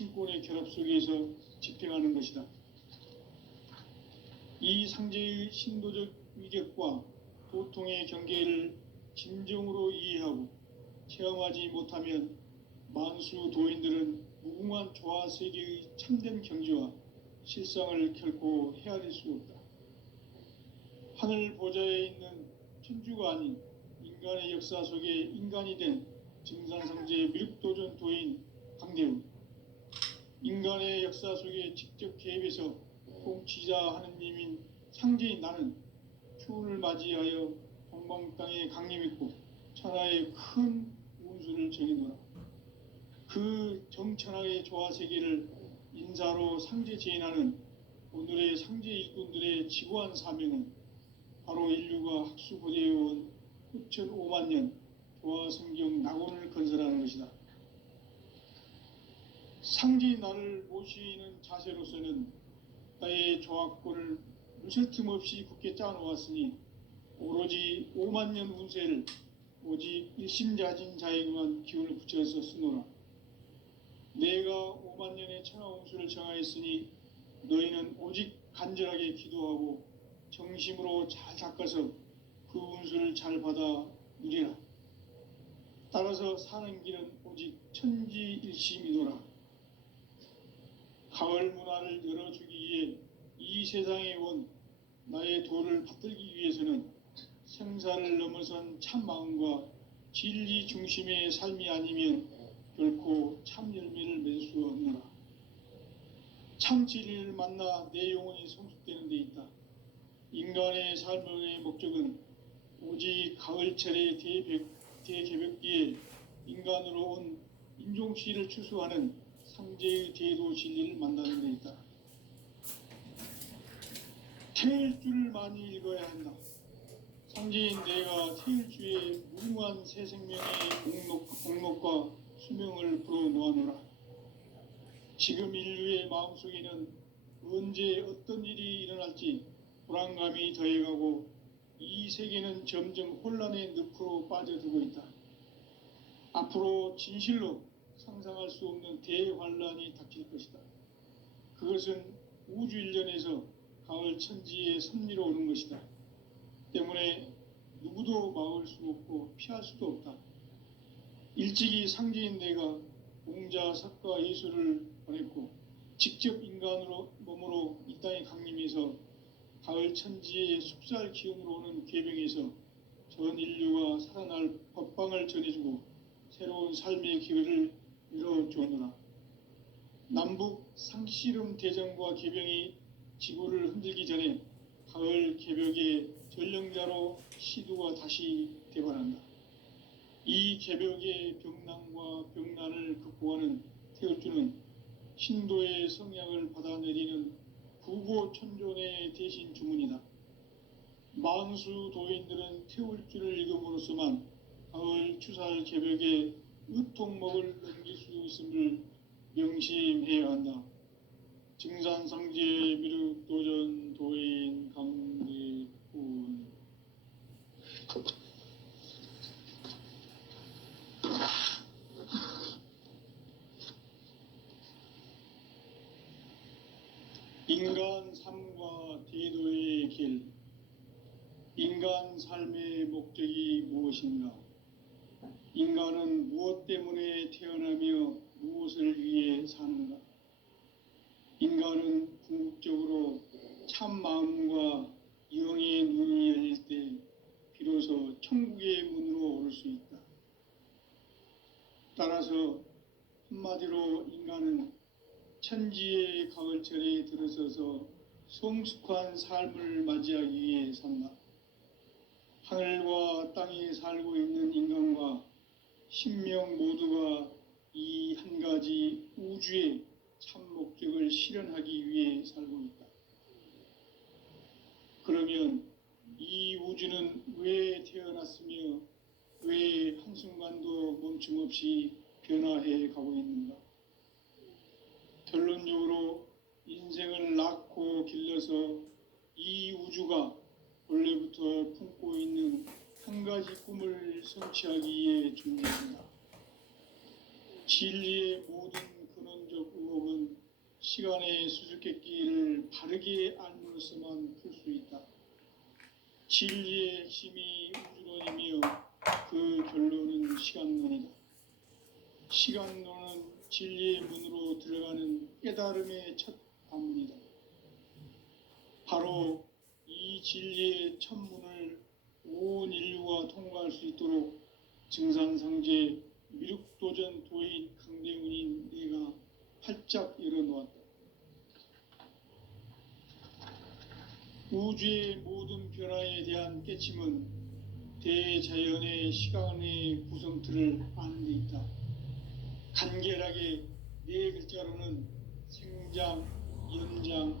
신권의 결합 속에서 집행하는 것이다. 이 상제의 신도적 위격과 도통의 경계를 진정으로 이해하고 체험하지 못하면 만수 도인들은 무궁한 조화 세계의 참된 경지와 실상을 결코 헤아릴 수 없다. 하늘 보좌에 있는 천주가 아닌 인간의 역사 속에 인간이 된 증산상제 미륵도전 도인 강대우, 인간의 역사 속에 직접 개입해서 통치자 하느님인 상제인 나는 추운을 맞이하여 동방 땅에 강림했고 천하의 큰 운수를 정해놓으라. 그 정천하의 조화 세계를 인사로 상제 제인하는 오늘의 상제 일꾼들의 지고한 사명은 바로 인류가 학수고대해온 9,500만 년 조화 성경 낙원을 건설하는 것이다. 상제인 나를 모시는 자세로서는 나의 조화권을 무쇠 틈 없이 굳게 짜놓았으니 오로지 5만 년 운세를 오직 일심자진 자에게만 기운을 붙여서 쓰노라. 내가 5만 년의 천하 운수를 정하였으니 너희는 오직 간절하게 기도하고 정심으로 잘 닦아서 그 운수를 잘 받아 누리라. 따라서 사는 길은 오직 천지일심이노라. 가을 문화를 열어주기 위해 이 세상에 온 나의 도를 받들기 위해서는 생사를 넘어선 참 마음과 진리 중심의 삶이 아니면 결코 참 열매를 맺을 수 없노라. 참 진리를 만나 내 영혼이 성숙되는 데 있다. 인간의 삶의 목적은 오직 가을철의 대개벽기에 인간으로 온 인종씨를 추수하는 상제의 대도 진리를 만나는 데 있다. 태일주를 많이 읽어야 한다. 상제인 내가 태일주의 무궁한 새 생명의 공록과 수명을 불어놓아노라. 지금 인류의 마음속에는 언제 어떤 일이 일어날지 불안감이 더해가고 이 세계는 점점 혼란의 늪으로 빠져들고 있다. 앞으로 진실로 상상할 수 없는 대환란이 닥칠 것이다. 그것은 우주 일련에서 가을 천지의 섭리로 오는 것이다. 때문에 누구도 막을 수 없고 피할 수도 없다. 일찍이 상제인 내가 공자, 석가, 예수를 보냈고 직접 인간으로 몸으로 이 땅에 강림해서 가을 천지의 숙살 기운으로 오는 궤병에서 전 인류가 살아날 법방을 전해주고 새로운 삶의 기회를 열어주었노라. 남북 상씨름 대전과 개병이 지구를 흔들기 전에 가을 개벽의 전령자로 시두가 다시 대발한다. 이 개벽의 병난과 병난을 극복하는 태울주는 신도의 성향을 받아내리는 구고천존의 대신 주문이다. 만수 도인들은 태울주를 읽음으로써만 가을 추살 개벽의 의통목을 넘길 수 있음을 명심해야 한다. 증산상제 미륵도전 도인 강대훈. 인간 삶과 대도의 길. 인간 삶의 목적이 무엇인가? 인간은 무엇 때문에 태어나며 무엇을 위해 사는가? 인간은 궁극적으로 참 마음과 영의 눈이 열릴 때 비로소 천국의 문으로 오를 수 있다. 따라서 한마디로 인간은 천지의 가을철에 들어서서 성숙한 삶을 맞이하기 위해 산다. 하늘과 땅에 살고 있는 인간과 신명 모두가 이 한 가지 우주의 참 목적을 실현하기 위해 살고 있다. 그러면 이 우주는 왜 태어났으며 왜 한순간도 멈춤없이 변화해 가고 있는가? 결론적으로 인생을 낳고 길러서 이 우주가 원래부터 품고 있는 한 가지 꿈을 성취하기 위해 준비한다. 진리의 모든 근원적 의혹 시간의 수수께끼를 바르게 알므로서만 풀 수 있다. 진리의 핵심이 우주론이며 그 결론은 시간론이다. 시간론은 진리의 문으로 들어가는 깨달음의 첫 관문이다. 바로 이 진리의 첫 문을 온 인류가 통과할 수 있도록 증산상제 미륵도전 도인 강대훈인 내가 활짝 열어놓았다. 우주의 모든 변화에 대한 깨침은 대자연의 시간의 구성틀을 아는 데 있다. 간결하게 네 글자로는 생장, 연장,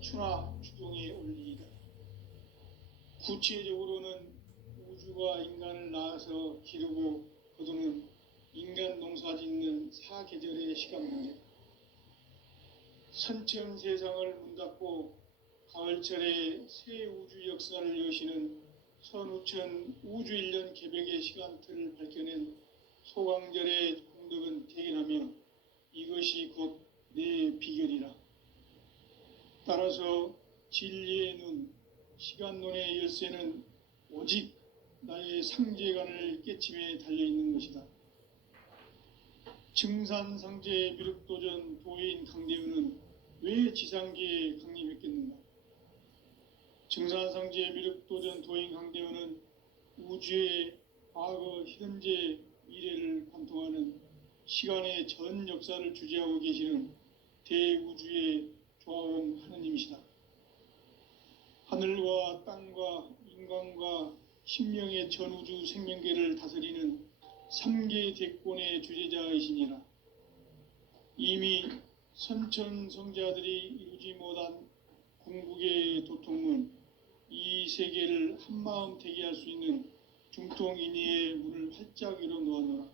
추나 추동의 원리이다. 구체적으로는 우주가 인간을 낳아서 기르고 거두는 인간 농사 짓는 사계절의 시간 문제. 선천 세상을 문 닫고 가을철에 새 우주 역사를 여시는 선우천 우주 1년 개벽의 시간틀을 밝혀낸 소강절의 공덕은 대견하며 이것이 곧 내 비결이라. 따라서 진리의 눈, 시간론의 열쇠는 오직 나의 상제관을 깨침에 달려있는 것이다. 증산상제 미륵도전 도인 강대훈은 왜 지상계에 강림했겠는가? 증산상제 미륵도전 도인 강대훈은 우주의 과거, 현재, 미래를 관통하는 시간의 전 역사를 주재하고 계시는 대우주의 조화원 하느님이시다. 하늘과 땅과 인간과 신명의 전우주 생명계를 다스리는 3계 대권의 주재자이시니라. 이미 선천성자들이 이루지 못한 궁극의 도통문, 이 세계를 한마음 대기할 수 있는 중통인의의 문을 활짝 열어놓았노라.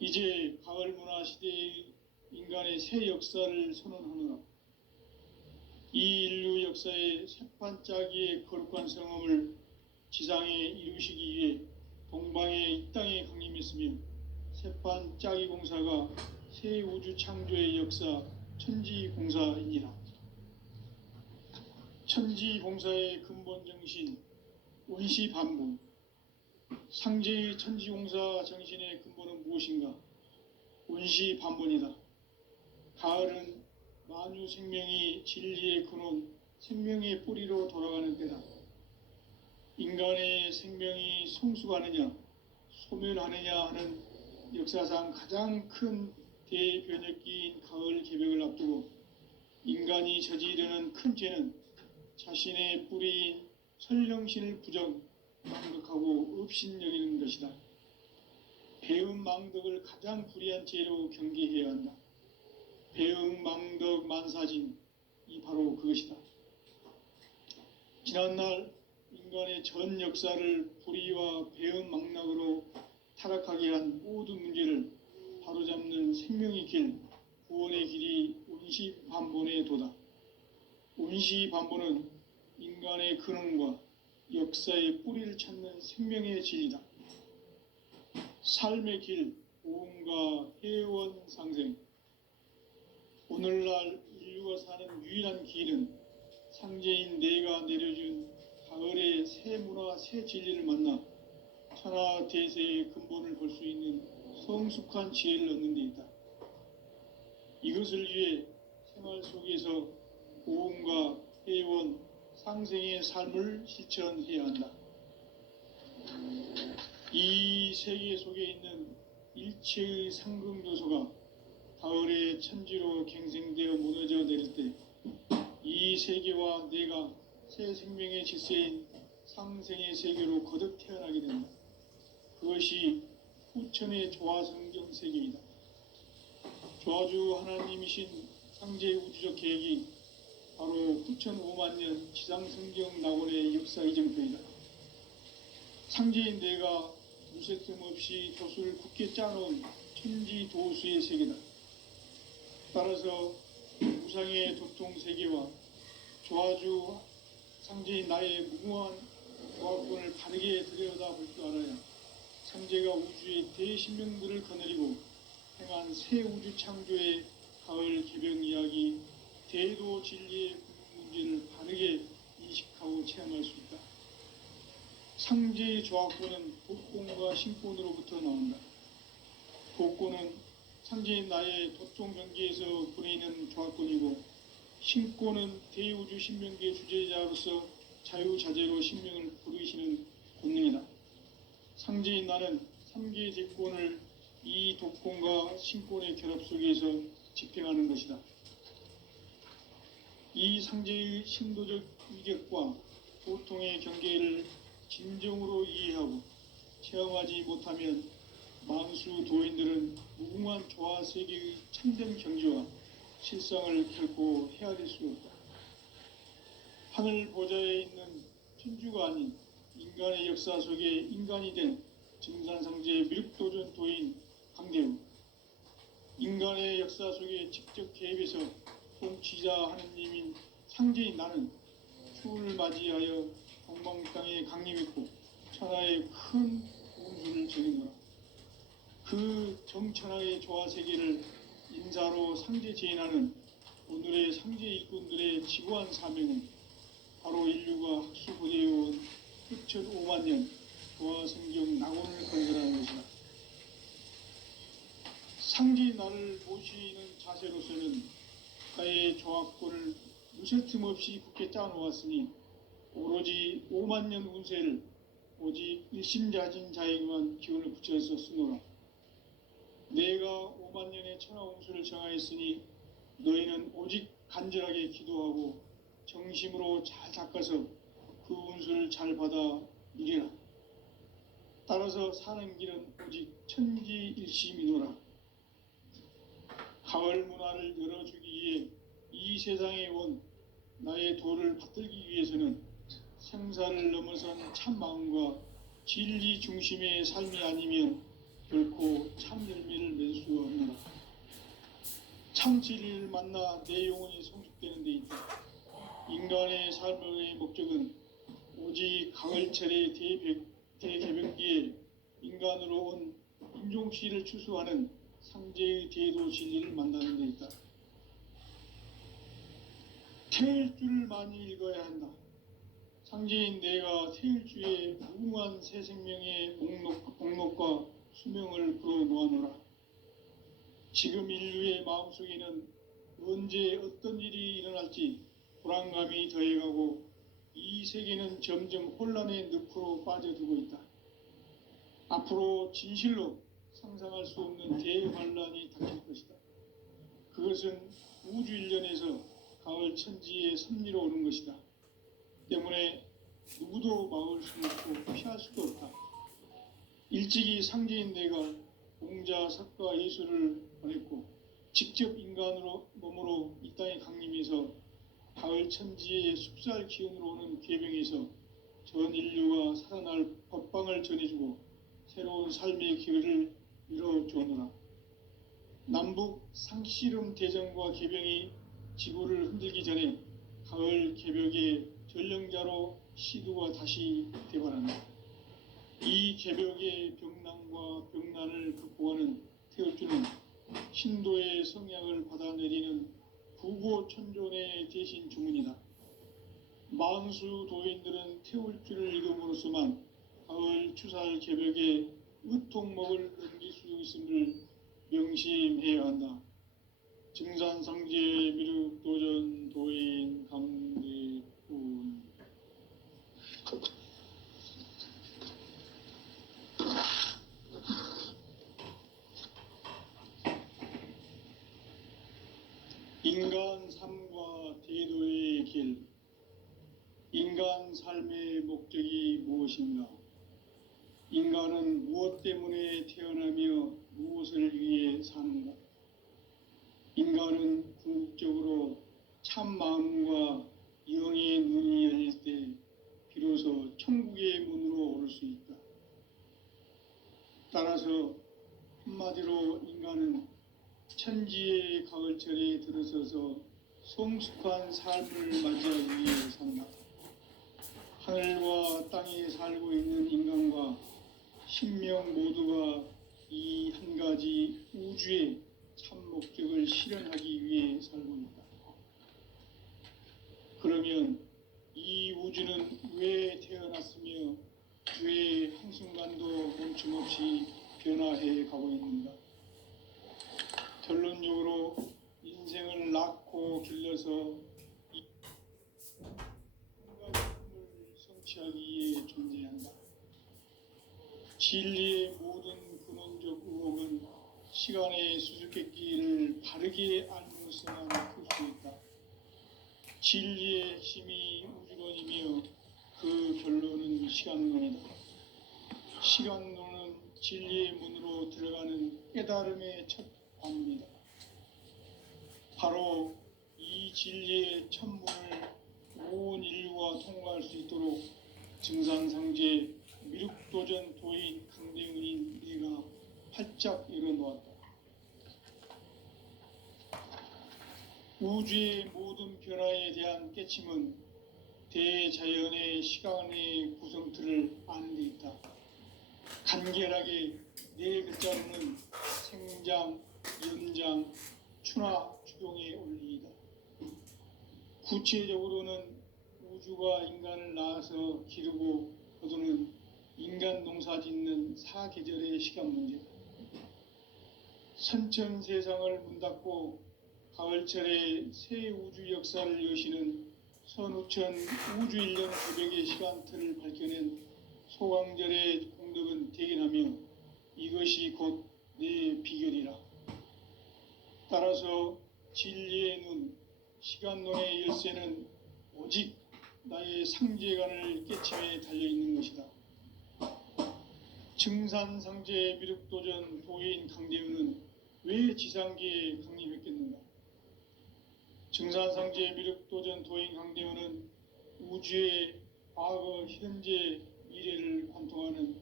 이제 가을 문화 시대의 인간의 새 역사를 선언하노라. 이 인류 역사의 새판짜기의 거룩한 성험을 지상에 이루시기 위해 동방의 이 땅에 강림했으며 새판짜기 공사가 새 우주 창조의 역사 천지공사이니라. 천지공사의 근본 정신 원시반복. 상제의 천지공사 정신의 근본은 무엇인가? 원시반복이다. 가을은 만유 생명이 진리의 근원, 생명의 뿌리로 돌아가는 때다. 인간의 생명이 성숙하느냐, 소멸하느냐 하는 역사상 가장 큰 대변혁기인 가을 개벽을 앞두고 인간이 저지르는 큰 죄는 자신의 뿌리인 설령신을 망각하고 업신여기는 것이다. 배음 망덕을 가장 불의한 죄로 경계해야 한다. 배음 망덕 만사진이 바로 그것이다. 지난날 인간의 전 역사를 불의와 배음 망락으로 타락하게 한 모든 문제를 바로잡는 생명의 길, 구원의 길이 원시반본의 도다. 원시반본은 인간의 근원과 역사의 뿌리를 찾는 생명의 진리다. 삶의 길, 보험과 회원 상생. 오늘날 인류가 사는 유일한 길은 상제인 내가 내려준 가을의 새 문화, 새 진리를 만나 천하 대세의 근본을 볼 수 있는 성숙한 지혜를 얻는 데 있다. 이것을 위해 생활 속에서 보험과 회원, 상생의 삶을 실천해야 한다. 이 세계 속에 있는 일체의 상금 요소가 가을의 천지로 갱생되어 무너져 내릴 때 이 세계와 내가 새 생명의 질서인 상생의 세계로 거듭 태어나게 된다. 그것이 후천의 조화성경 세계이다. 조화주 하나님이신 상제 우주적 계획이 바로 후천 5만 년 지상성경 낙원의 역사 이정표이다. 상제인 내가 무쇠 틈 없이 도수를 굳게 짜놓은 천지 도수의 세계다. 따라서 우상의 도통 세계와 조화주 상제인 나의 무모한 조합권을 바르게 들여다볼 줄 알아야 상제가 우주의 대신명들을 거느리고 행한 새 우주 창조의 가을 개병 이야기, 대도 진리의 문제를 바르게 인식하고 체험할 수 있다. 상제의 조합권은 독권과 신권으로부터 나온다. 독권은 상제인 나의 도통 경계에서 부리는 조합권이고, 신권은 대우주 신명기의 주제자로서 자유자재로 신명을 부르시는 권능이다. 상제인 나는 삼계의 대권을 이 독권과 신권의 결합 속에서 집행하는 것이다. 이 상제의 신도적 위격과 보통의 경계를 진정으로 이해하고 체험하지 못하면 만수 도인들은 무궁한 조화 세계의 참된 경지와 실상을 결코 헤아릴 수 없다. 하늘 보좌에 있는 천주가 아닌 인간의 역사 속에 인간이 된 증산상제 미륵도전 도인 강대우, 인간의 역사 속에 직접 개입해서 통치자 하느님인 상제인 나는 추운을 맞이하여 동방 땅에 강림했고 천하의 큰 운수를 적이노라. 그 정천하의 조화세계를 인사로 상제 제인하는 오늘의 상제 일꾼들의 지구한 사명은 바로 인류가 학수고대해온 흑천 5만 년 조화성경 낙원을 건설하는 것이다. 상제인 나를 모시는 자세로서는 가의 조합권을 무쇠틈 없이 굳게 짜놓았으니 오로지 5만 년 운세를 오직 일심자진 자에게만 기운을 붙여서 쓰노라. 내가 5만 년의 천하 운수를 정하였으니 너희는 오직 간절하게 기도하고 정심으로 잘 닦아서 그 운수를 잘 받아 누리라. 따라서 사는 길은 오직 천지일심이노라. 가을 문화를 열어주기 위해 이 세상에 온 나의 도를 받들기 위해서는 생사를 넘어선 참 마음과 진리 중심의 삶이 아니면 결코 참 열매를 맺을 수 없노라. 참 진리를 만나 내 영혼이 성숙되는 데 있다. 인간의 삶의 목적은 오직 가을철의 대개병기에 인간으로 온 인종시를 추수하는 상제의 대도 진리를 만나는 데 있다. 태일주를 많이 읽어야 한다. 상제인 내가 태일주의 무궁한 새 생명의 목록과 수명을 풀어놓아노라. 지금 인류의 마음속에는 언제 어떤 일이 일어날지 불안감이 더해가고 이 세계는 점점 혼란의 늪으로 빠져들고 있다. 앞으로 진실로 상상할 수 없는 대환란이 닥칠 것이다. 그것은 우주 일련에서 가을 천지의 섭리로 오는 것이다. 때문에 누구도 막을 수 없고 피할 수도 없다. 일찍이 상제인 내가 공자, 석가, 예수를 보냈고 직접 인간으로 몸으로 이 땅에 강림해서 가을 천지의 숲살 기운으로 오는 계병에서 전 인류가 살아날 법방을 전해주고 새로운 삶의 기회를 열어주노라. 남북 상씨름 대전과 계병이 지구를 흔들기 전에 가을 개벽의 전령자로 시두가 다시 되관한다. 이 개벽의 병난과 병난을 극복하는 태울주는 신도의 성향을 받아내리는 부고천존의 대신 주문이다. 만수 도인들은 태울주를 읽음으로써만 가을 추살 개벽의 의통목을 넘길 수 있음을 명심해야 한다. 증산상제 미륵도전 도인 강대훈. 인간 삶과 대도의 길. 인간 삶의 목적이 무엇인가? 인간은 무엇 때문에 태어나며 무엇을 위해 사는가? 인간은 궁극적으로 참 마음과 영의 눈이 열릴 때 비로소 천국의 문으로 오를 수 있다. 따라서 한마디로 인간은 천지의 가을철에 들어서서 성숙한 삶을 맞이하기 위해 산다. 하늘과 땅에 살고 있는 인간과 신명 모두가 이 한 가지 우주의 참 목적을 실현하기 왜 태어났으며 왜 한순간도 멈춤없이 변화해 가고 있는가. 결론적으로 인생을 낳고 길러서 이 꿈을 성취하기 위해 존재한다. 진리의 모든 근원적 의혹은 시간의 수수께끼를 바르게 알므로서만 풀 수 있다. 진리의 핵심이 우주론이며 그 결론은 시간론이다. 시간론은 진리의 문으로 들어가는 깨달음의 첫 관문이다. 바로 이 진리의 첫 문을 온 인류가 통과할 수 있도록 증산상제 미륵도전 도인 강대훈인 내가 활짝 열어놓았다. 우주의 모든 변화에 대한 깨침은 대자연의 시간의 구성틀을 아는 데 있다. 간결하게 네 글자로는 생장, 연장, 추나 추동의 원리이다. 구체적으로는 우주가 인간을 낳아서 기르고 거두는 인간 농사 짓는 사계절의 시간 문제다. 선천 세상을 문 닫고 가을철에 새 우주 역사를 여시는 선우천 우주 1년 900의 시간틀을 밝혀낸 소강절의 공덕은 대견하며 이것이 곧 내 비결이라. 따라서 진리의 눈, 시간론의 열쇠는 오직 나의 상제관을 깨침에 달려있는 것이다. 증산상제 미륵도전 도인 강대훈은 왜 지상계에 강림했겠는가? 증산상제 미륵도전 도인 강대훈은 우주의 과거, 현재, 미래를 관통하는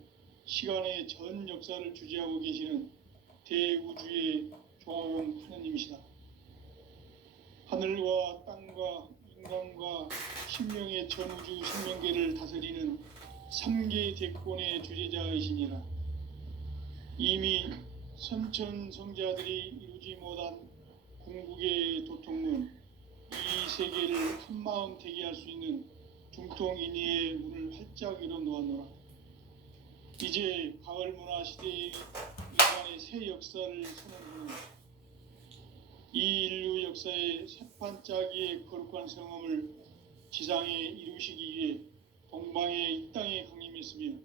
시간의 전 역사를 주재하고 계시는 대우주의 조화원 하느님이시다. 하늘과 땅과 인간과 신명의 전우주 생명계를 다스리는 3계 대권의 주재자이시니라. 이미 선천성자들이 이루지 못한 궁극의 도통문, 이 세계를 한마음 대기할 수 있는 중통인의의 문을 활짝 열어놓았노라. 이제 가을 문화 시대의 인간의 새 역사를 선언하는 이 인류 역사의 새판짜기의 거룩한 성험을 지상에 이루시기 위해 동방의 이 땅에 강림했으며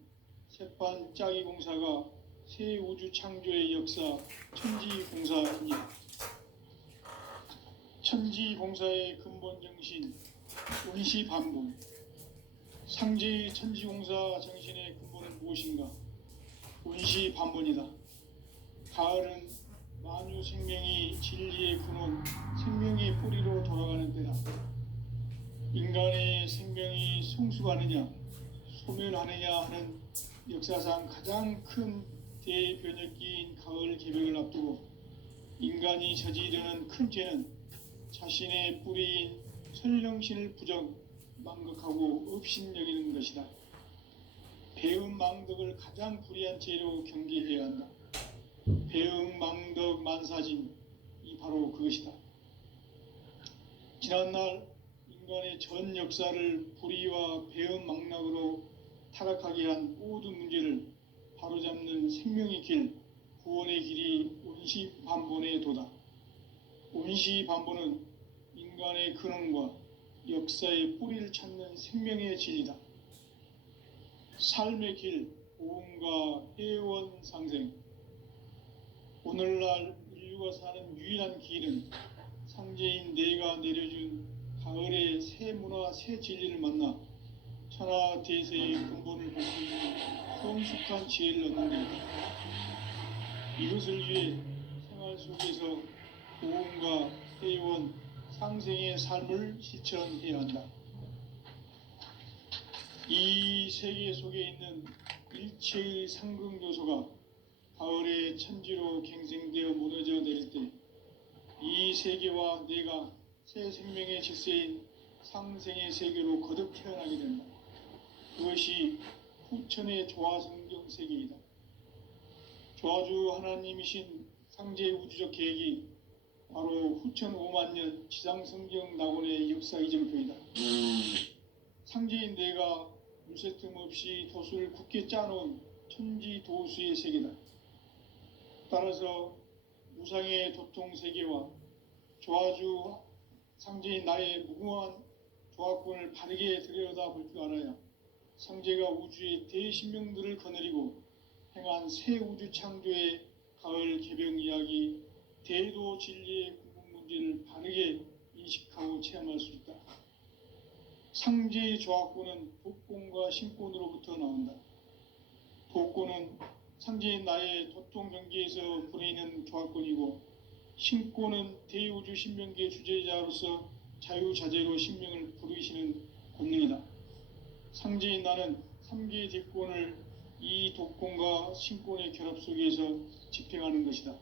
새판짜기 공사가 새 우주 창조의 역사 천지공사입니다. 천지공사의 근본 정신 원시반복. 상제의 천지공사 정신의 근본은 무엇인가? 원시반복이다. 가을은 만유 생명이 진리의 근원, 생명의 뿌리로 돌아가는 때다. 인간의 생명이 성숙하느냐, 소멸하느냐 하는 역사상 가장 큰 대변혁기인 가을 개벽을 앞두고 인간이 저지르는 큰 죄는 자신의 뿌리인 설령신을 부정, 망극하고 업신여기는 것이다. 배음 망덕을 가장 불의한 죄로 경계해야 한다. 배음 망덕 만사짐이 바로 그것이다. 지난날 인간의 전 역사를 불의와 배음 망락으로 타락하게 한 모든 문제를 바로잡는 생명의 길, 구원의 길이 원시반본의 도다. 원시반본은 인간의 근원과 역사의 뿌리를 찾는 생명의 진리다. 삶의 길, 보험과 회원 상생. 오늘날 인류가 사는 유일한 길은 상제인 내가 내려준 가을의 새 문화, 새 진리를 만나 천하 대세의 근본을 볼 수 있는 성숙한 지혜를 얻는 데이다. 이것을 위해 생활 속에서 보험과 회원, 상생의 삶을 실천해야 한다. 이 세계 속에 있는 일체의 상승요소가 가을의 천지로 갱생되어 무너져 내릴 때 이 세계와 내가 새 생명의 질서인 상생의 세계로 거듭 태어나게 된다. 그것이 후천의 조화성경 세계이다. 조화주 하나님이신 상제 우주적 계획이 바로 후천 5만 년 지상성경 낙원의 역사 이정표이다. 상제인 내가 물새틈 없이 돛을 굳게 짜놓은 천지도수의 세계다. 따라서 무상의 도통 세계와 조화주 상제인 나의 무궁한 조합권을 바르게 들여다볼 줄 알아야 상제가 우주의 대신명들을 거느리고 행한 새 우주 창조의 가을 개병 이야기, 대도 진리의 궁극 문제를 바르게 인식하고 체험할 수 있다. 상제의 조합권은 도권과 신권으로부터 나온다. 도권은 상제인 나의 도통 경계에서 부리는 조합권이고, 신권은 대우주 신명계 주제자로서 자유자재로 신명을 부르시는 권능이다. 상제인 나는 3개의 대권을 이 도권과 신권의 결합 속에서 집행하는 것이다.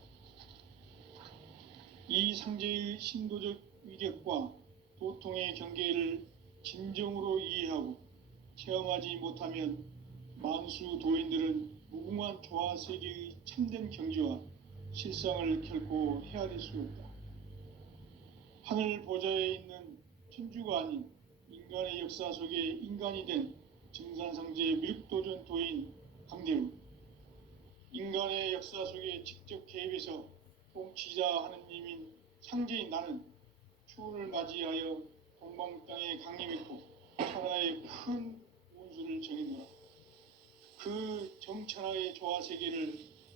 이 상제의 신도적 위격과 도통의 경계를 진정으로 이해하고 체험하지 못하면 만수 도인들은 무궁한 조화 세계의 참된 경지와 실상을 결코 헤아릴 수 없다. 하늘 보좌에 있는 천주가 아닌 인간의 역사 속에 인간이 된 증산상제 미륵도전 도인 강대우, 인간의 역사 속에 직접 개입해서 통치자 하느님인 상제인 나는 추운을 맞이하여 동방 땅에 강림했고 천하의 큰 운수를 정해놓아 그 정천하의 조화 세계를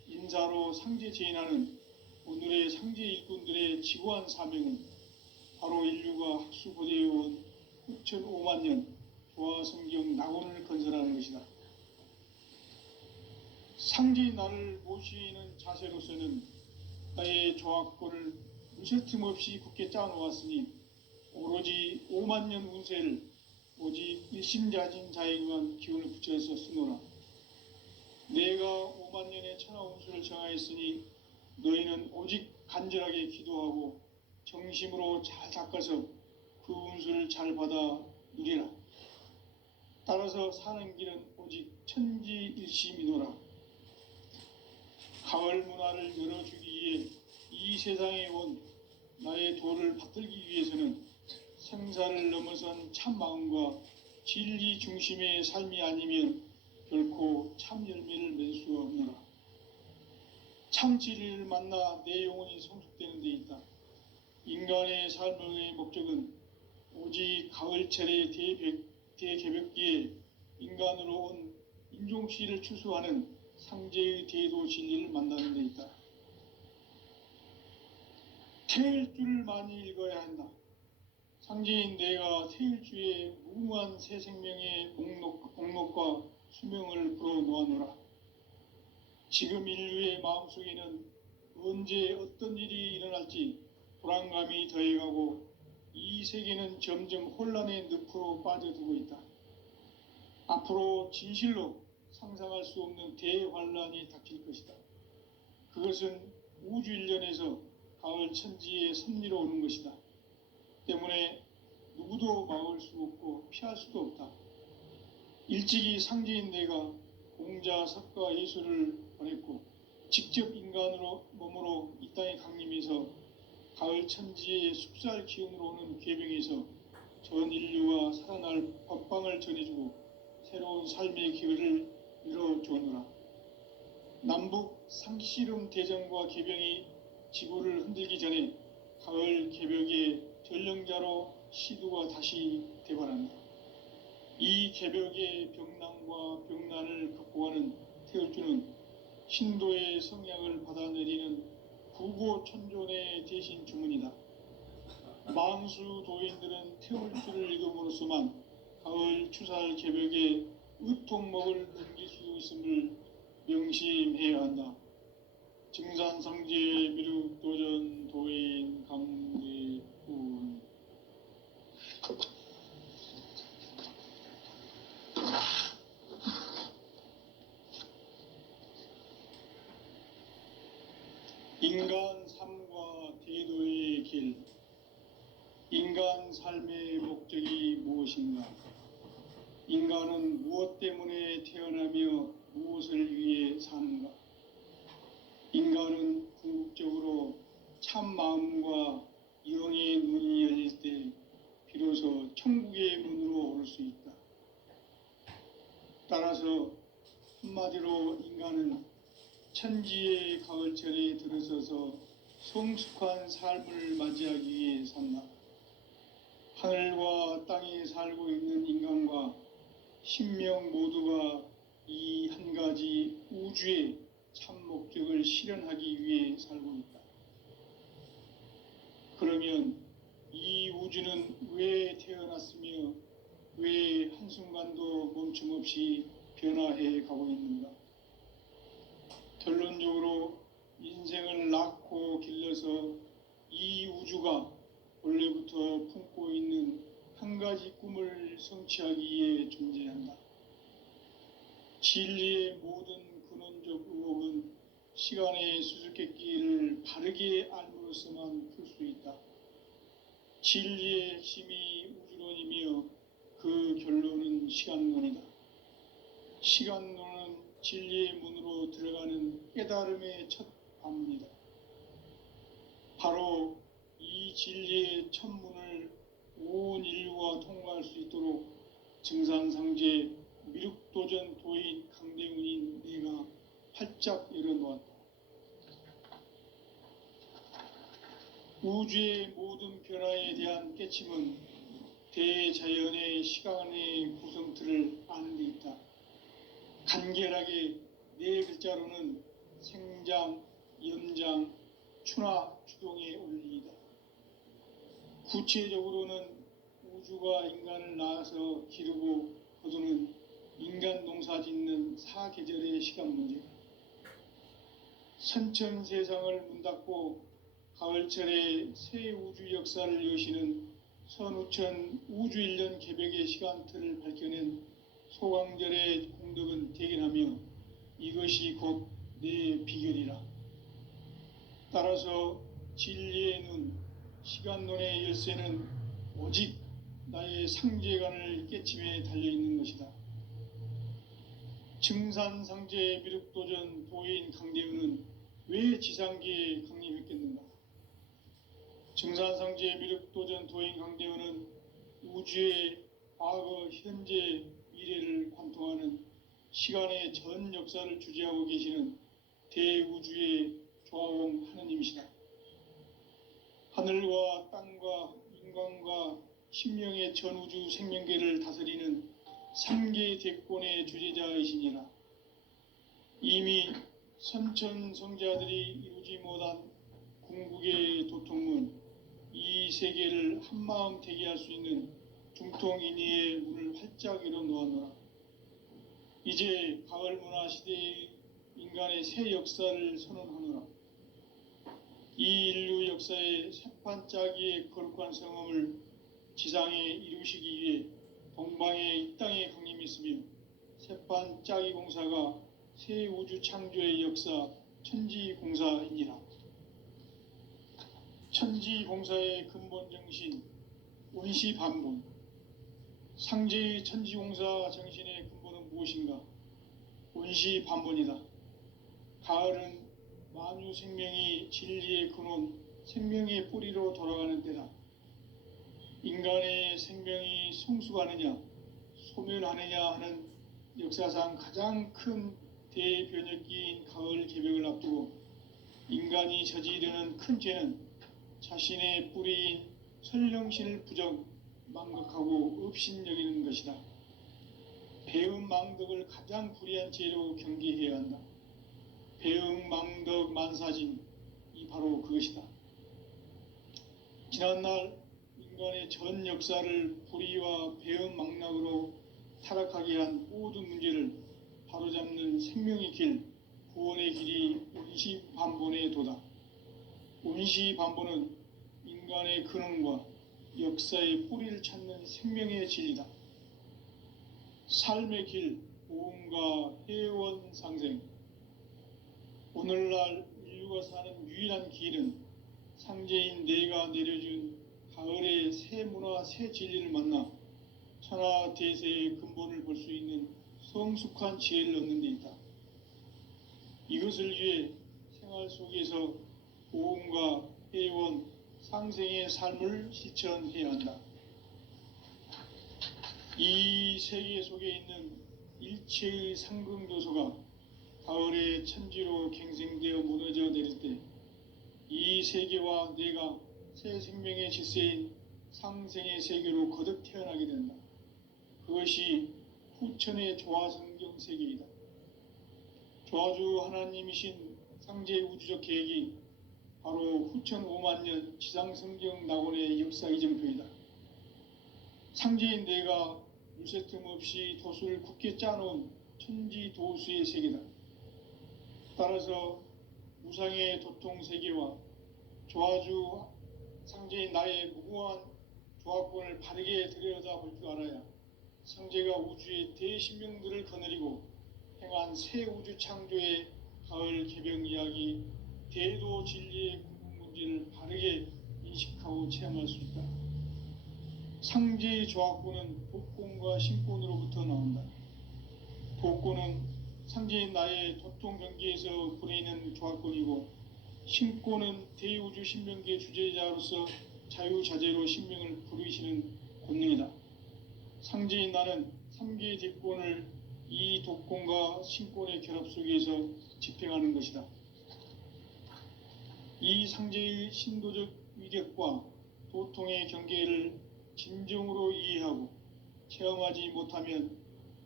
인사로 상제 제인하는 오늘의 상제 일꾼들의 지구한 사명은 바로 인류가 학수고대해온 9,500만 년 조화 성경 낙원을 건설하는 것이다. 상제인 나를 모시는 자세로서는 나의 조합권을 무쇠틈 없이 굳게 짜놓았으니 오로지 5만 년 운세를 오직 일심자진 자에게만 기운을 붙여서 쓰노라. 내가 5만 년의 천하 운수를 정하였으니 너희는 오직 간절하게 기도하고 정심으로 잘 닦아서 그 운수를 잘 받아 누리라. 따라서 사는 길은 오직 천지일심이노라. 가을 문화를 열어주기 위해 이 세상에 온 나의 도를 받들기 위해서는 생사를 넘어선 참 마음과 진리 중심의 삶이 아니면 결코 참 열매를 맺을 수 없노라. 참 진리를 만나 내 영혼이 성숙되는 데 있다. 인간의 삶의 목적은 오직 가을철의 대개벽기에 인간으로 온 인종씨를 추수하는 상제의 대도 진리를 만나는 데 있다. 태일주를 많이 읽어야 한다. 상제인 내가 태일주의 무궁한 새 생명의 목록과 수명을 불어놓아노라. 지금 인류의 마음속에는 언제 어떤 일이 일어날지 불안감이 더해가고 이 세계는 점점 혼란의 늪으로 빠져들고 있다. 앞으로 진실로 상상할 수 없는 대환란이 닥칠 것이다. 그것은 우주 일련에서 가을 천지의 섭리로 오는 것이다. 때문에 누구도 막을 수 없고 피할 수도 없다. 일찍이 상제인 내가 공자, 석가, 예수를 보냈고 직접 인간으로 몸으로 이 땅에 강림해서 가을 천지의 숲살 기운으로 오는 괴병에서 전 인류가 살아날 법방을 전해주고 새로운 삶의 기회를 열어주노라. 남북 상씨름 대전과 개병이 지구를 흔들기 전에 가을 개벽의 전령자로 시두가 다시 대발한다. 이 개벽의 병난과 병난을 극복하는 태울주는 신도의 성향을 받아내리는 구고천존의 대신 주문이다. 만수 도인들은 태울주를 읽음으로써만 가을 추살 개벽의 의통목을 넘길 수 있음을 명심해야 한다. 증산상제 미륵도전 도인 강대훈. 인간 삶과 대도의 길. 인간 삶의 목적이 무엇인가? 인간은 무엇 때문에 태어나며 무엇을 위해 사는가? 인간은 궁극적으로 참 마음과 영의 눈이 열릴 때 비로소 천국의 문으로 오를 수 있다. 따라서 한마디로 인간은 천지의 가을철에 들어서서 성숙한 삶을 맞이하기 위해 산다. 하늘과 땅에 살고 있는 인간과 신명 모두가 이 한 가지 우주의 참 목적을 실현하기 위해 살고 있다. 그러면 이 우주는 왜 태어났으며 왜 한순간도 멈춤없이 변화해 가고 있는가? 결론적으로 인생을 낳고 길러서 이 우주가 원래부터 품고 있는 한 가지 꿈을 성취하기 위해 존재한다. 진리의 모든 근원적 의혹은 시간의 수수께끼를 바르게 알므로써만 풀 수 있다. 진리의 핵심이 우주론이며 그 결론은 시간론이다. 시간론은 진리의 문으로 들어가는 깨달음의 첫 관문이다. 바로 이 진리의 첫 문을 온 인류가 통과할 수 있도록 증산상제 미륵도전 도인 강대훈인 내가 활짝 열어놓았다. 우주의 모든 변화에 대한 깨침은 대자연의 시간의 구성틀을 아는 데 있다. 간결하게 네 글자로는 생장, 연장, 추나 추동의 원리이다. 구체적으로는 우주가 인간을 낳아서 기르고 거두는 인간 농사 짓는 사계절의 시간 문제. 선천 세상을 문 닫고 가을철에 새 우주 역사를 여시는 선우천 우주 1년 개벽의 시간틀을 밝혀낸 소강절의 공덕은 대견하며 이것이 곧 내 비결이라. 따라서 진리의 눈, 시간론의 열쇠는 오직 나의 상제관을 깨침에 달려있는 것이다. 증산상제 미륵도전 도인 강대훈은 왜 지상계에 강림했겠는가? 증산상제 미륵도전 도인 강대훈은 우주의 과거, 현재, 미래를 관통하는 시간의 전 역사를 주재하고 계시는 대우주의 조화원 하느님이시다. 하늘과 땅과 인간과 신명의 전우주 생명계를 다스리는 3계 대권의 주재자이시니라. 이미 선천 성자들이 이루지 못한 궁극의 도통문, 이 세계를 한마음 되게 할 수 있는 중통인의의 문을 활짝 열어놓았노라. 이제 가을 문화 시대의 인간의 새 역사를 선언하노라. 이 인류 역사의 새판짜기의 거룩한 성험을 지상에 이루시기 위해 동방의 이 땅에 강림했으며 새판짜기 공사가 새 우주 창조의 역사 천지공사이니라. 천지공사의 근본 정신 운시반본. 상제의 천지공사 정신의 근본은 무엇인가? 운시반본이다. 가을은 만유 생명이 진리의 근원, 생명의 뿌리로 돌아가는 때다. 인간의 생명이 성숙하느냐, 소멸하느냐 하는 역사상 가장 큰 대변혁기인 가을 개벽을 앞두고 인간이 저지르는 큰 죄는 자신의 뿌리인 설령신을 부정, 망각하고 업신여기는 것이다. 배음 망덕을 가장 불의한 죄로 경계해야 한다. 배음 망덕 만사진, 이 바로 그것이다. 지난날 인간의 전 역사를 불의와 배음 망락으로 타락하게 한 모든 문제를 바로잡는 생명의 길, 구원의 길이 운시반본의 도다. 운시반본은 인간의 근원과 역사의 뿌리를 찾는 생명의 진리다. 삶의 길, 보험과 회원 상생. 오늘날 인류가 사는 유일한 길은 상제인 내가 내려준 가을의 새 문화, 새 진리를 만나 천하 대세의 근본을 볼 수 있는 성숙한 지혜를 얻는 데 있다. 이것을 위해 생활 속에서 보험과 회원, 상생의 삶을 실천해야 한다. 이 세계 속에 있는 일체의 상승도소가 가을의 천지로 갱생되어 무너져 내릴 때 이 세계와 내가 새 생명의 질서인 상생의 세계로 거듭 태어나게 된다. 그것이 후천의 조화성경 세계이다. 조화주 하나님이신 상제 우주적 계획이 바로 후천 5만 년 지상성경 낙원의 역사 이정표이다. 상제인 내가 물새 틈 없이 도수를 굳게 짜놓은 천지 도수의 세계다. 따라서 무상의 도통 세계와 조화주 상제인 나의 무궁한 조화권을 바르게 들여다볼 줄 알아야 상제가 우주의 대신명들을 거느리고 행한 새 우주 창조의 가을 개병 이야기 대도 진리의 궁극 문제를 바르게 인식하고 체험할 수 있다. 상제의 조화권은 복권과 신권으로부터 나온다. 복권은 상제인 나의 도통 경계에서 부리는 조화권이고, 신권은 대우주 신명기의 주제자로서 자유자재로 신명을 부르시는 권능이다. 상제인 나는 3개의 대권을 이 독권과 신권의 결합 속에서 집행하는 것이다. 이 상제의 신도적 위격과 도통의 경계를 진정으로 이해하고 체험하지 못하면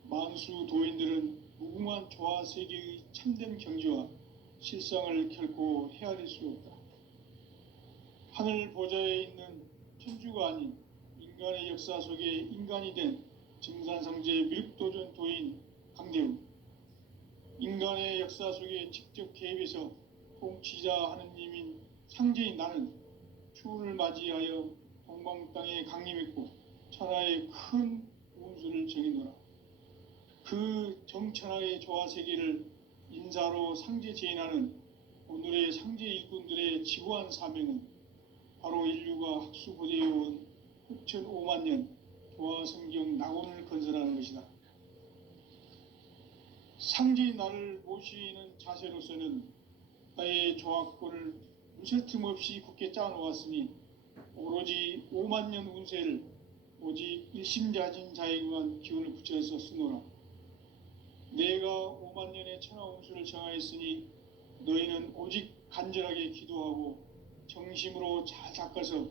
만수 도인들은 무궁한 조화 세계의 참된 경지와 실상을 결코 헤아릴 수 없다. 하늘 보좌에 있는 천주가 아닌 인간의 역사 속에 인간이 된 증산상제 미륵도전 도인 강대우, 인간의 역사 속에 직접 개입해서 통치자 하느님인 상제인 나는 추운을 맞이하여 동방 땅에 강림했고 천하의 큰 운수를 정해놓으라. 그 정천하의 조화세계를 인사로 상제 제인하는 오늘의 상제 일꾼들의 지구한 사명은 바로 인류가 학수고대해온 후천 5만 년 조화성경 낙원을 건설하는 것이다. 상제인 나를 모시는 자세로서는 나의 조화권을 무쇠 틈 없이 굳게 짜놓았으니 오로지 5만 년 운세를 오직 일심자진 자에게만 기운을 붙여서 쓰노라. 내가 5만 년의 천하 운수를 정하였으니 너희는 오직 간절하게 기도하고 정심으로 잘 닦아서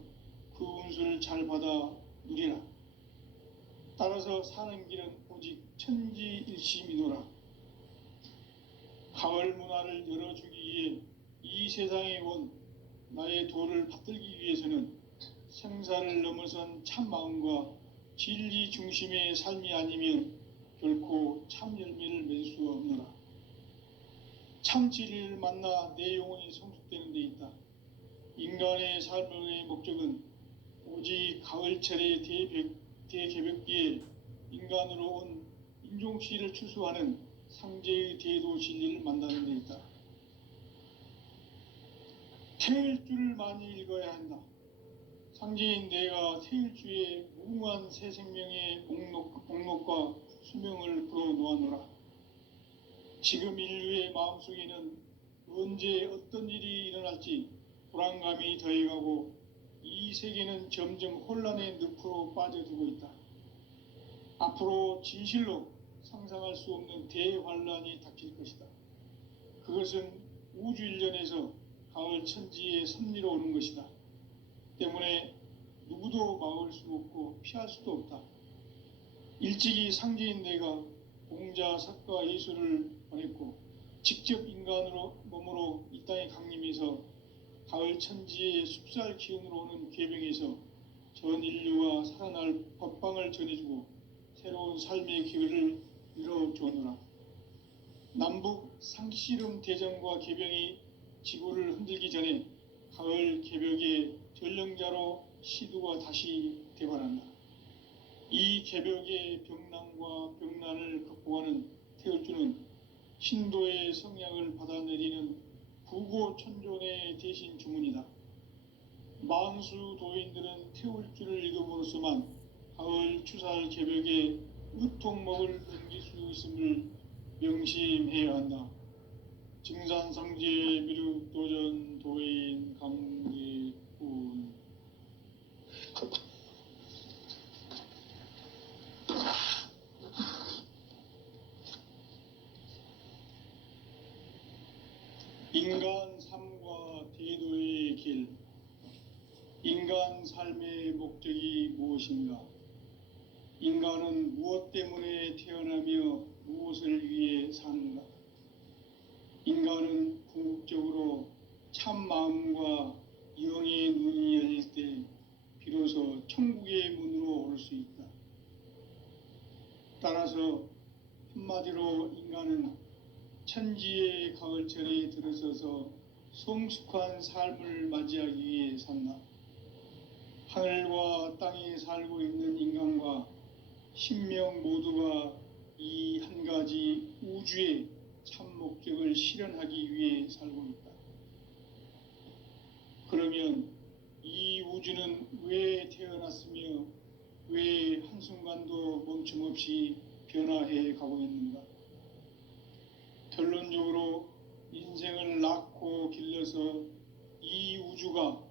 그 운수를 잘 받아 누리라. 따라서 사는 길은 오직 천지일심이노라. 가을 문화를 열어주기 위해 이 세상에 온 나의 도를 받들기 위해서는 생사를 넘어선 참 마음과 진리 중심의 삶이 아니면 결코 참 열매를 맺을 수 없노라. 참 진리를 만나 내 영혼이 성숙되는 데 있다. 인간의 삶의 목적은 오직 가을철의 대개벽기에 인간으로 온 인종시를 추수하는 상제의 대도 진리를 만나는 데 있다. 태일주를 많이 읽어야 한다. 상제인 내가 태일주의 무궁한 새 생명의 목록과 수명을 풀어놓아노라. 지금 인류의 마음속에는 언제 어떤 일이 일어날지 불안감이 더해가고 이 세계는 점점 혼란의 늪으로 빠져들고 있다. 앞으로 진실로 상상할 수 없는 대환란이 닥칠 것이다. 그것은 우주 일련에서 가을 천지의 섭리로 오는 것이다. 때문에 누구도 막을 수 없고 피할 수도 없다. 일찍이 상제인 내가 공자, 석가, 예수를 보냈고 직접 인간으로 몸으로 이 땅에 강림해서 가을 천지의 숲살 기운으로 오는 괴병에서 전 인류가 살아날 법방을 전해주고 새로운 삶의 기회를 이뤄주노라. 남북 상씨름 대전과 개병이 지구를 흔들기 전에 가을 개벽의 전령자로 시두가 다시 대발한다. 이 개벽의 병난과 병난을 극복하는 태울주는 신도의 성약을 받아내리는 구고천존의 대신 주문이다. 만수 도인들은 태울주를 읽음으로써만 가을 추살 개벽의 의통목을 넘길 수 있음을 명심해야 한다. 증산상제 미륵도전 도인 강대훈. 인간 삶과 대도의 길. 인간 삶의 목적이 무엇인가? 인간은 무엇 때문에 태어나며 무엇을 위해 사는가? 인간은 궁극적으로 참 마음과 영의 눈이 열릴 때 비로소 천국의 문으로 올 수 있다. 따라서 한마디로 인간은 천지의 가을철에 들어서서 성숙한 삶을 맞이하기 위해 산다. 하늘과 땅에 살고 있는 인간과 신명 모두가 이 한 가지 우주의 참 목적을 실현하기 위해 살고 있다. 그러면 이 우주는 왜 태어났으며 왜 한순간도 멈춤없이 변화해 가고 있는가? 결론적으로 인생을 낳고 길러서 이 우주가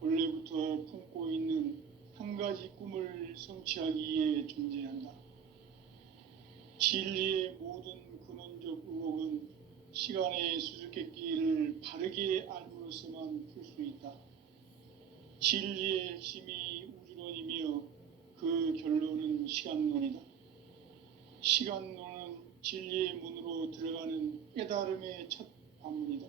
본래부터 품고 있는 한 가지 꿈을 성취하기 위해 존재한다. 진리의 모든 근원적 의혹은 시간의 수수께끼를 바르게 알므로서만 풀 수 있다. 진리의 핵심이 우주론이며 그 결론은 시간론이다. 시간론은 진리의 문으로 들어가는 깨달음의 첫 관문이다.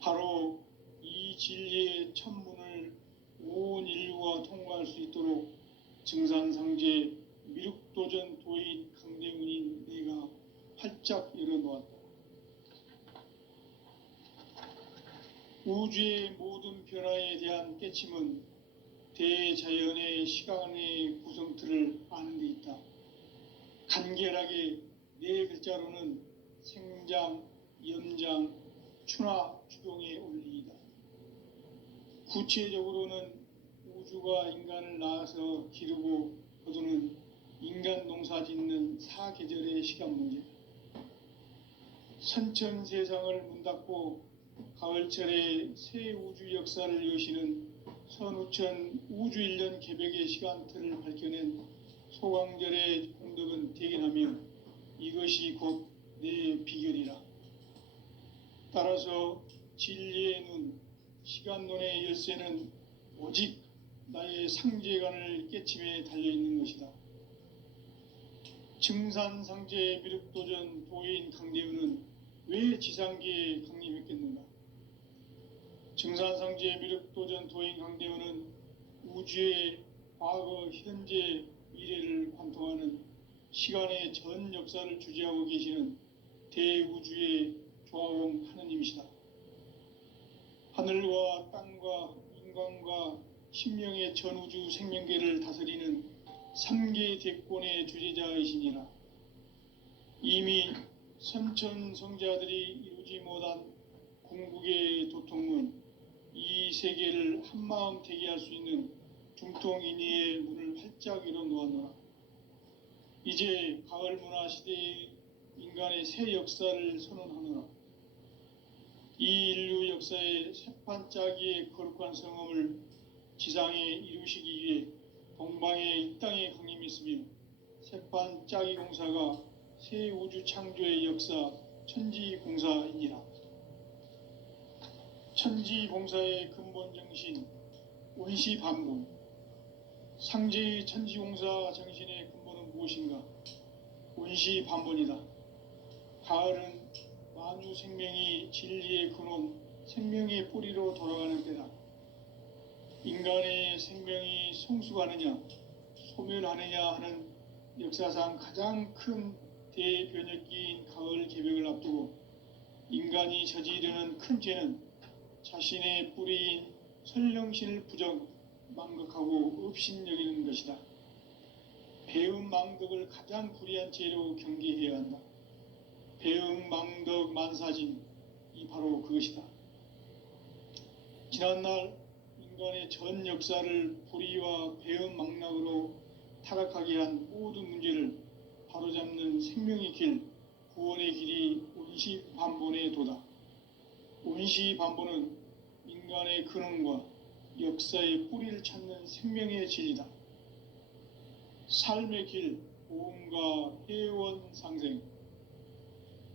바로 이 진리의 첫 문을 온 인류가 통과할 수 있도록 증산상제 미륵도전 도인 강대문인 내가 활짝 열어놓았다. 우주의 모든 변화에 대한 깨침은 대자연의 시간의 구성틀을 아는 데 있다. 간결하게 네 글자로는 생장, 연장, 추나 추동의 원리이다. 구체적으로는 우주가 인간을 낳아서 기르고 거두는 인간 농사 짓는 사계절의 시간 문제. 선천 세상을 문 닫고 가을철에 새 우주 역사를 여시는 선우천 우주 1년 개벽의 시간틀을 밝혀낸 소강절의 공덕은 대견하며 이것이 곧 내 비결이라. 따라서 진리의 눈, 시간론의 열쇠는 오직 나의 상제관을 깨침에 달려있는 것이다. 증산상제 미륵도전 도인 강대우는 왜 지상계에 강림했겠는가? 증산상제 미륵도전 도인 강대우는 우주의 과거, 현재, 미래를 관통하는 시간의 전 역사를 주재하고 계시는 대우주의 조화원 하느님이시다. 하늘과 땅과 인간과 신명의 전우주 생명계를 다스리는 3계 대권의 주재자이시니라. 이미 선천성자들이 이루지 못한 궁극의 도통문, 이 세계를 한마음 되게 할 수 있는 중통인의의 문을 활짝 열어놓았노라. 이제 가을 문화 시대의 인간의 새 역사를 선언하노라. 이 인류 역사의 새판짜기의 거룩한 성험을 지상에 이루시기 위해 동방의 이 땅에 강림했으며 새판짜기 공사가 새 우주 창조의 역사 천지공사이니라. 천지공사의 근본 정신 원시반본. 상제의 천지공사 정신의 근본은 무엇인가? 원시반본이다. 가을은 만유 생명이 진리의 근원, 생명의 뿌리로 돌아가는 때다. 인간의 생명이 성숙하느냐, 소멸하느냐 하는 역사상 가장 큰 대변혁기인 가을 개벽을 앞두고 인간이 저지르는 큰 죄는 자신의 뿌리인 설령신을 부정, 망극하고 업신여기는 것이다. 배음 망덕을 가장 불의한 죄로 경계해야 한다. 배음 망덕 만사진, 이 바로 그것이다. 지난날 인간의 전 역사를 불의와 배음 망락으로 타락하게 한 모든 문제를 바로잡는 생명의 길, 구원의 길이 원시반본의 도다. 원시반본은 인간의 근원과 역사의 뿌리를 찾는 생명의 진리다. 삶의 길, 보험과 회원 상생,